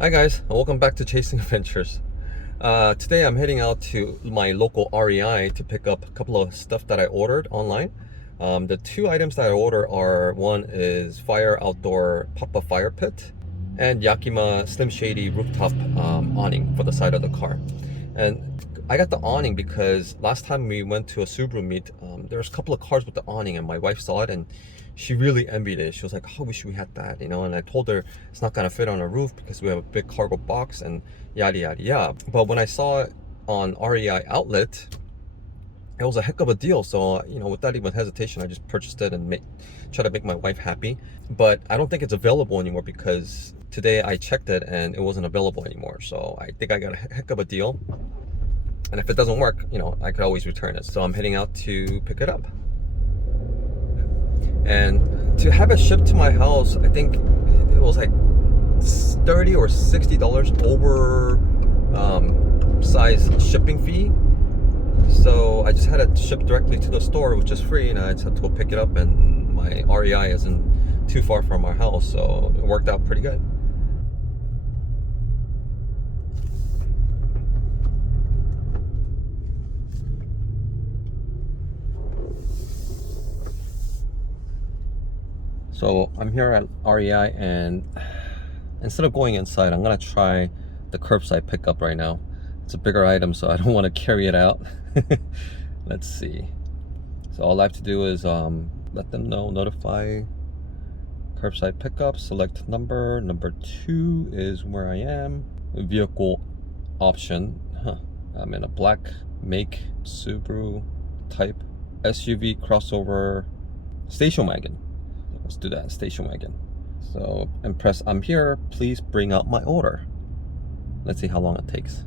Hi guys, welcome back to Chasing Adventures. Today I'm heading out to my local REI to pick up a couple of stuff that I ordered online. The two items that I ordered are, one is Fire Outdoor Pop-Up Fire Pit and Yakima SlimShady Rooftop awning for the side of the car. And I got the awning because last time we went to a Subaru meet, there was a couple of cars with the awning and my wife saw it and she really envied it. She was like, oh, I wish we had that, you know, and I told her it's not gonna fit on a roof because we have a big cargo box and yada yada yada. But when I saw it on REI outlet, it was a heck of a deal. So, you know, without even hesitation, I just purchased it and try to make my wife happy. But I don't think it's available anymore because today I checked it and it wasn't available anymore. So I think I got a heck of a deal. And if it doesn't work, you know, I could always return it. So I'm heading out to pick it up. And to have it shipped to my house, I think it was like $30 or $60 over size shipping fee. So I just had it shipped directly to the store, which is free, and I just had to go pick it up, and my REI isn't too far from our house, so it worked out pretty good. So I'm here at REI, and instead of going inside, I'm gonna try the curbside pickup right now. It's a bigger item, so I don't want to carry it out. Let's see. So all I have to do is let them know, notify curbside pickup, select number 2 is where I am, vehicle option. I'm in a black make Subaru type SUV crossover station wagon. Let's do that, station wagon. So, and press I'm here, please bring out my order. Let's see how long it takes.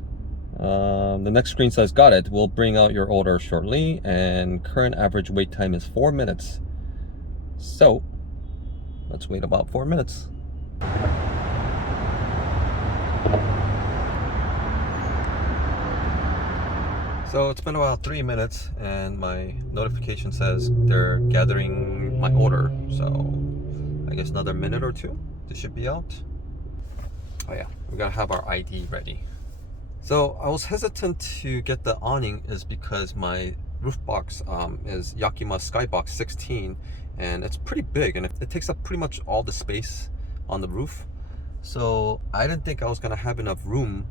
The next screen says, got it, we'll bring out your order shortly, and current average wait time is 4 minutes. So, let's wait about 4 minutes. So it's been about 3 minutes and my notification says they're gathering my order. So I guess another minute or two, this should be out. Oh yeah, we gotta have our ID ready. So I was hesitant to get the awning is because my roof box is Yakima Skybox 16 and it's pretty big and it takes up pretty much all the space on the roof. So I didn't think I was gonna have enough room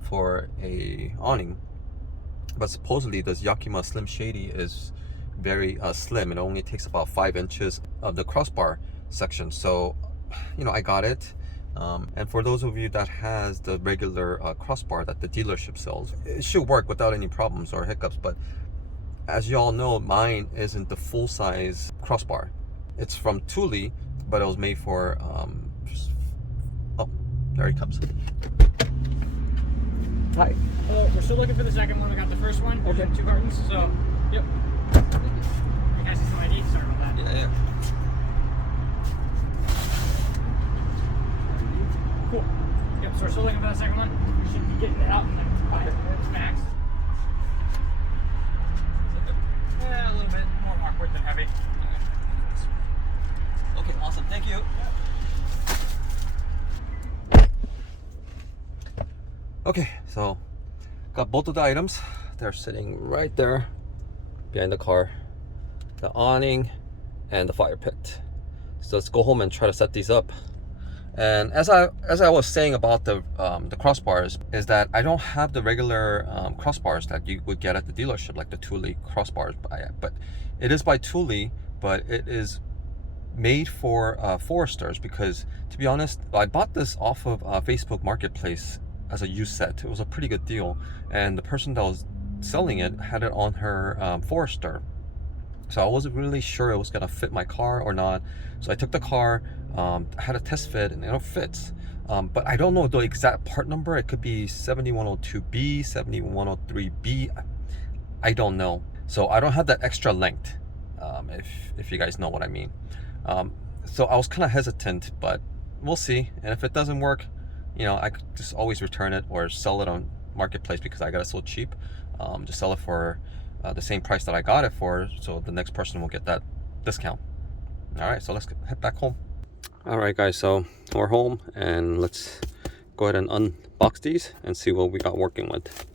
for a awning. But supposedly this Yakima SlimShady is very slim. It only takes about 5 inches of the crossbar section. So, you know, I got it. And for those of you that has the regular crossbar that the dealership sells, it should work without any problems or hiccups. But as you all know, mine isn't the full size crossbar. It's from Thule, but it was made for, oh, there he comes. Hi. Hello, we're still looking for the second one. We got the first one. Okay. 2 cartons. So, yep. You guys see some ID? Sorry about that. Yeah. Cool. Yep, so we're still looking for the second one. We should be getting it out in like 5 minutes max. Yeah, a little bit more awkward than heavy. Okay, awesome. Thank you. Okay, so got both of the items. They're sitting right there behind the car. The awning and the fire pit. So let's go home and try to set these up. And as I was saying about the crossbars, is that I don't have the regular crossbars that you would get at the dealership, like the Thule crossbars. But it is by Thule, but it is made for foresters, because to be honest, I bought this off of Facebook Marketplace as a used set. It was a pretty good deal, and the person that was selling it had it on her Forester, so I wasn't really sure it was gonna fit my car or not. So I took the car, had a test fit, and it fits, but I don't know the exact part number. It could be 7102B, 7103B, I don't know. So I don't have that extra length, if you guys know what I mean. So I was kind of hesitant, but we'll see. And if it doesn't work, you know, I could just always return it or sell it on Marketplace because I got it so cheap. Just sell it for the same price that I got it for, so the next person will get that discount. All right, so let's head back home. All right, guys, so we're home and let's go ahead and unbox these and see what we got working with.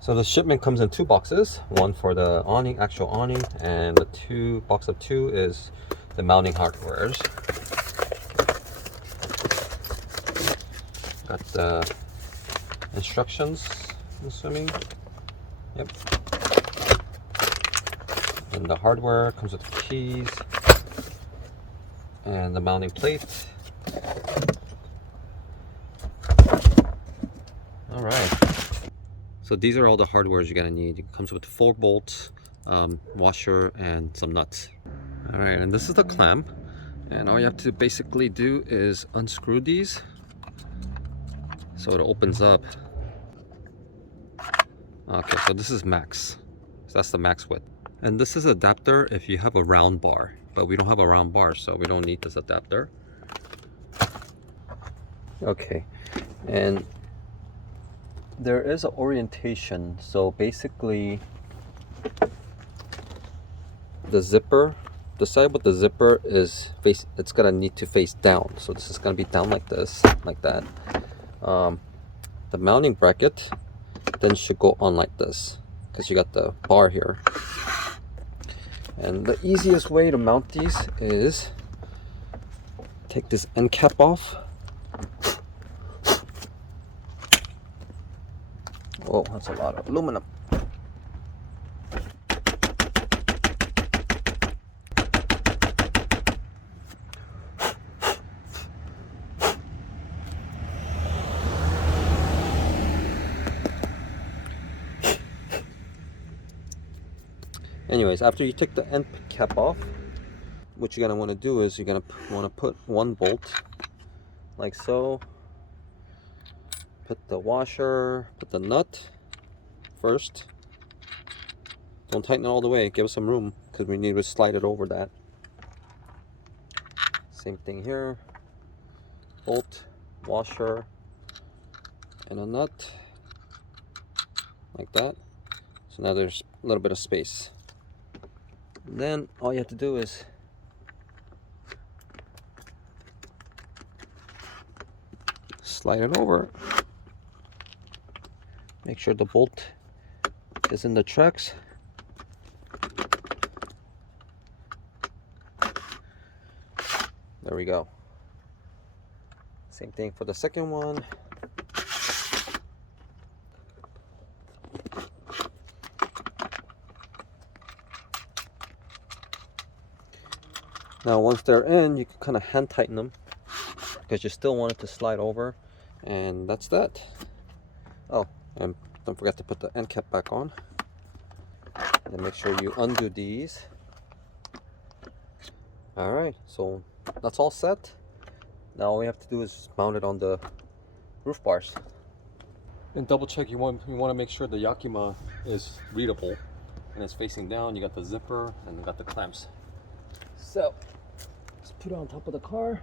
So the shipment comes in 2 boxes, one for the awning, actual awning, and the box of 2 is the mounting hardwares. Got the instructions, I'm assuming. Yep. And the hardware comes with the keys and the mounting plate. All right. So these are all the hardwares you're gonna need. It comes with 4 bolts, washer, and some nuts. All right, and this is the clamp. And all you have to basically do is unscrew these so it opens up. Okay, so this is max. So that's the max width. And this is adapter if you have a round bar, but we don't have a round bar, so we don't need this adapter. Okay, and there is an orientation. So basically the zipper, the side with the zipper is it's gonna need to face down. So this is gonna be down like this, like that. The mounting bracket then should go on like this because you got the bar here. And the easiest way to mount these is take this end cap off. Oh, that's a lot of aluminum. Anyways, after you take the end cap off, what you're gonna want to do is you're gonna want to put 1 bolt like so. Put the washer, put the nut first. Don't tighten it all the way, give us some room because we need to slide it over that. Same thing here. Bolt, washer, and a nut like that. So now there's a little bit of space. And then all you have to do is slide it over. Make sure the bolt is in the tracks. There we go. Same thing for the second one. Now once they're in, you can kind of hand tighten them because you still want it to slide over, and that's that. Oh, and don't forget to put the end cap back on. And make sure you undo these. All right, so that's all set. Now all we have to do is mount it on the roof bars. And double check, you want to make sure the Yakima is readable and it's facing down. You got the zipper and you got the clamps. So let's put it on top of the car.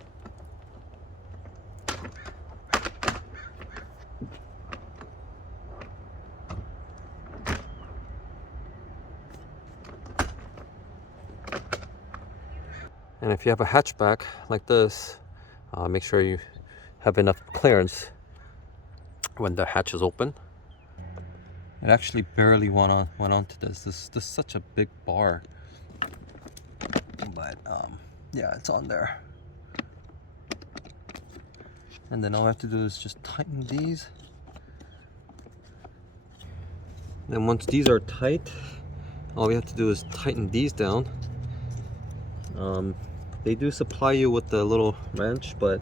And if you have a hatchback like this, make sure you have enough clearance when the hatch is open. It actually barely went onto this. This is such a big bar, but yeah, it's on there. And then all I have to do is just tighten these. Then once these are tight, all we have to do is tighten these down. They do supply you with the little wrench, but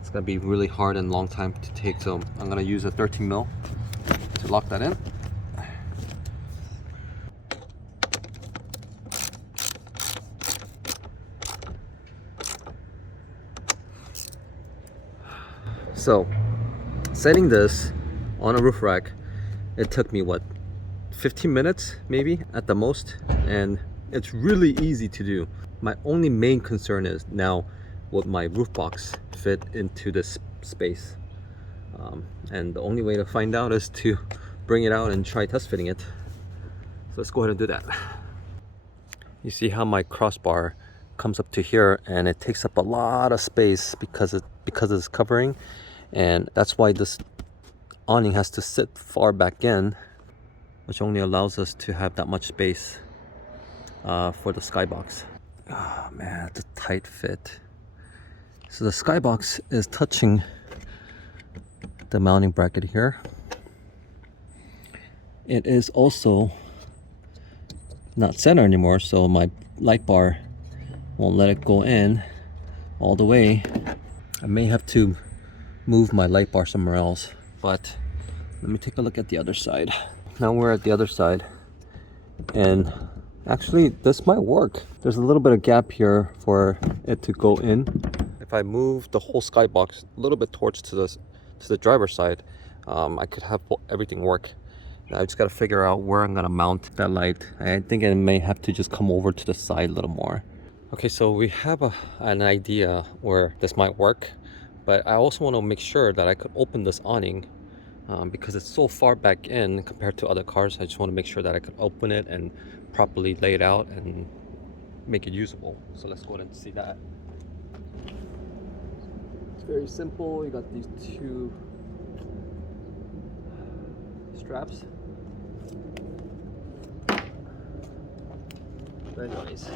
it's gonna be really hard and long time to take, so I'm gonna use a 13 mil to lock that in. So setting this on a roof rack, it took me what, 15 minutes maybe at the most, and it's really easy to do. My only main concern is now would my roof box fit into this space, and the only way to find out is to bring it out and try test fitting it. So let's go ahead and do that. You see how my crossbar comes up to here and it takes up a lot of space because it's covering, and that's why this awning has to sit far back in, which only allows us to have that much space for the skybox. Oh man, it's a tight fit. So the skybox is touching the mounting bracket here. It is also not center anymore, so my light bar won't let it go in all the way. I may have to move my light bar somewhere else, but let me take a look at the other side. Now we're at the other side, and actually this might work. There's a little bit of gap here for it to go in. If I move the whole skybox a little bit towards to the driver's side, I could have everything work. Now I just got to figure out where I'm gonna mount that light. I think I may have to just come over to the side a little more. Okay, so we have an idea where this might work, but I also want to make sure that I could open this awning because it's so far back in compared to other cars. I just want to make sure that I could open it and properly lay it out and make it usable. So let's go ahead and see that. It's very simple. You got these two straps. Very nice.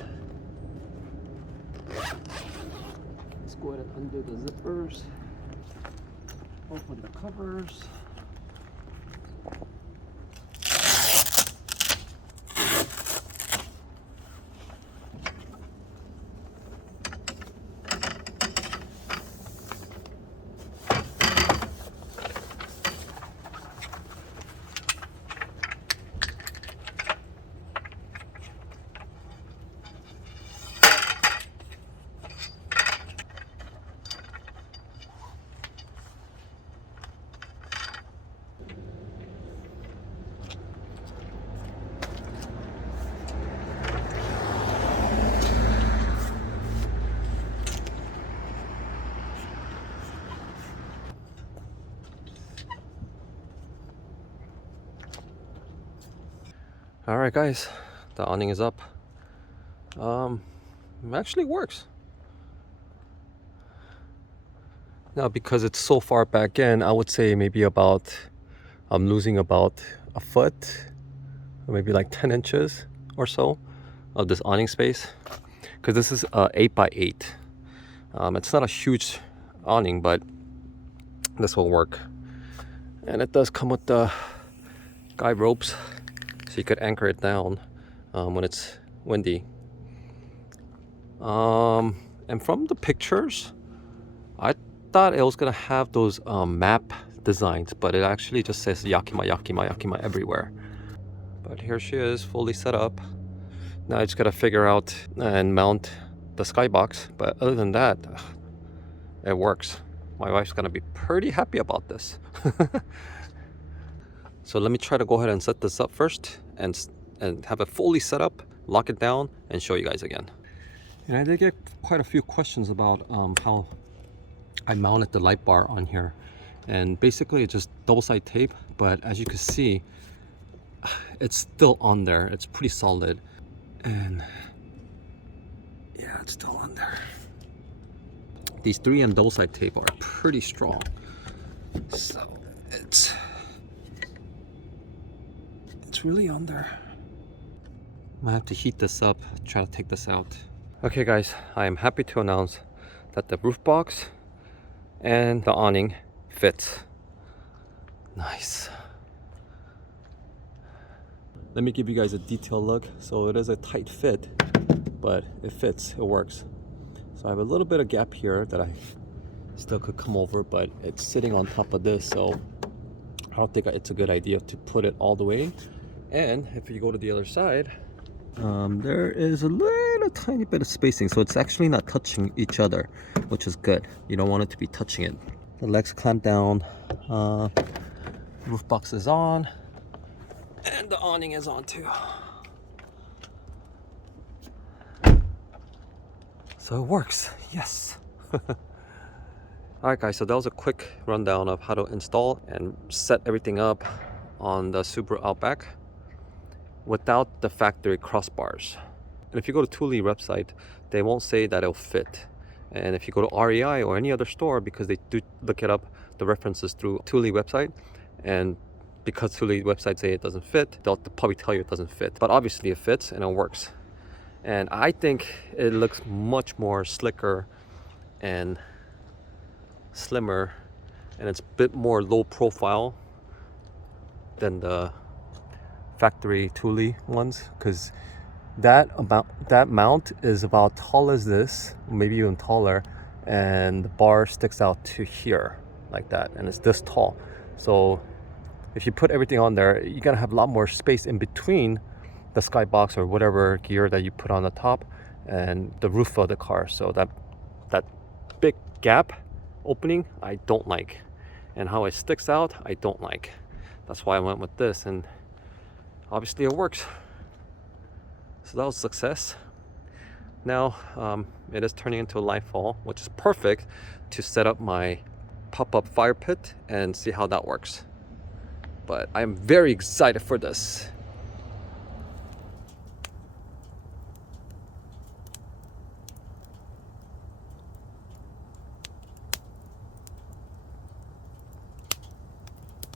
Let's go ahead and undo the zippers. Open the covers. All right, guys, the awning is up. It actually works. Now, because it's so far back in, I would say maybe about, I'm losing about a foot, or maybe like 10 inches or so of this awning space. Because this is 8 by 8. It's not a huge awning, but this will work. And it does come with the guide ropes, so you could anchor it down when it's windy. And from the pictures, I thought it was gonna have those map designs, but it actually just says Yakima, Yakima, Yakima everywhere. But here she is, fully set up. Now I just gotta figure out and mount the skybox. But other than that, it works. My wife's gonna be pretty happy about this. So let me try to go ahead and set this up first and have it fully set up, lock it down, and show you guys again. And I did get quite a few questions about how I mounted the light bar on here. And basically it's just double-sided tape, but as you can see, it's still on there. It's pretty solid. And yeah, it's still on there. These 3M double-sided tape are pretty strong. So it's really on there. I might have to heat this up, try to take this out. Okay guys, I am happy to announce that the roof box and the awning fits. Nice. Let me give you guys a detailed look. So it is a tight fit, but it fits, it works. So I have a little bit of gap here that I still could come over, but it's sitting on top of this, so I don't think it's a good idea to put it all the way. And if you go to the other side, there is a little tiny bit of spacing, so it's actually not touching each other, which is good. You don't want it to be touching it. The legs clamp down, roof box is on, and the awning is on too. So it works, yes. Alright guys, so that was a quick rundown of how to install and set everything up on the Subaru Outback without the factory crossbars. And if you go to Thule website, they won't say that it'll fit. And if you go to REI or any other store, because they do look it up, the references through Thule website, and because Thule website say it doesn't fit, they'll probably tell you it doesn't fit. But obviously it fits and it works. And I think it looks much more slicker and slimmer, and it's a bit more low profile than the factory Thule ones, because that mount is about tall as this, maybe even taller, and the bar sticks out to here like that, and it's this tall. So if you put everything on there, you're gonna have a lot more space in between the skybox or whatever gear that you put on the top and the roof of the car. So that big gap opening I don't like, and how it sticks out I don't like. That's why I went with this, and obviously it works. So that was a success. Now it is turning into a live fall, which is perfect to set up my pop-up fire pit and see how that works. But I'm very excited for this.